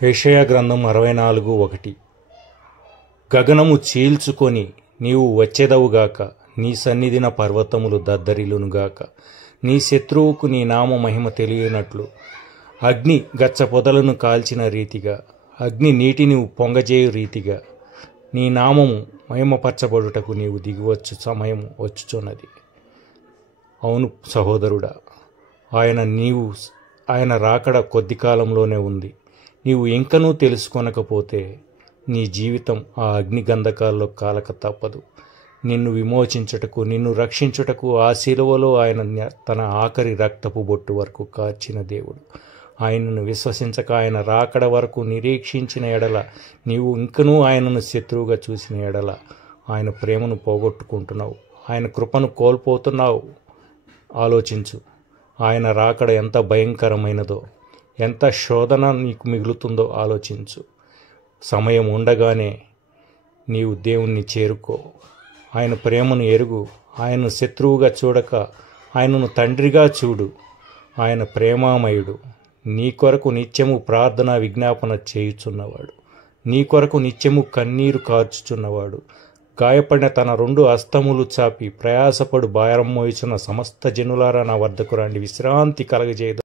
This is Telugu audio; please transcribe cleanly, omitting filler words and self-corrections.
యెషయా గ్రంథం 64:1 గగనము చీల్చుకొని నీవు వచ్చెదవుగాక, నీ సన్నిధిన పర్వతములు దద్దరిల్లునుగాక. నీ శత్రువుకు నీ నామ మహిమ తెలియనట్లు అగ్ని గచ్చ పొదలను కాల్చిన రీతిగా, అగ్ని నీటిని పొంగజేయు రీతిగా నీ నామము మహిమపరచబడుటకు నీవు దిగివచ్చు సమయం వచ్చుచున్నది. అవును సహోదరుడా, ఆయన రాకడ కొద్ది కాలంలోనే ఉంది. నీవు ఇంకనూ తెలుసుకొనకపోతే నీ జీవితం ఆ అగ్ని గంధకాల్లో కాలక తప్పదు. నిన్ను విమోచించుటకు, నిన్ను రక్షించుటకు ఆ శిలువలో ఆయన తన ఆఖరి రక్తపు బొట్టు వరకు కార్చిన దేవుడు. ఆయనను విశ్వసించక ఆయన రాకడ వరకు నిరీక్షించిన ఎడల, నీవు ఇంకనూ ఆయనను శత్రువుగా చూసిన ఎడల ఆయన ప్రేమను పోగొట్టుకుంటున్నావు, ఆయన కృపను కోల్పోతున్నావు. ఆలోచించు. ఆయన రాకడ ఎంత భయంకరమైనదో, ఎంత శోధన నీకు మిగులుతుందో ఆలోచించు. సమయం ఉండగానే నీవు దేవుణ్ణి చేరుకో. ఆయన ప్రేమను ఎరుగు. ఆయనను శత్రువుగా చూడక ఆయనను తండ్రిగా చూడు. ఆయన ప్రేమామయుడు. నీ కొరకు నిత్యము ప్రార్థన విజ్ఞాపన చేయుచున్నవాడు. నీ కొరకు నిత్యము కన్నీరు కార్చుచున్నవాడు. గాయపడిన తన 2 హస్తములు చాపి ప్రయాసపడు భారం మోయుచున్న సమస్త జనులారా నా వద్దకు రండి, విశ్రాంతి కలగజేయదు.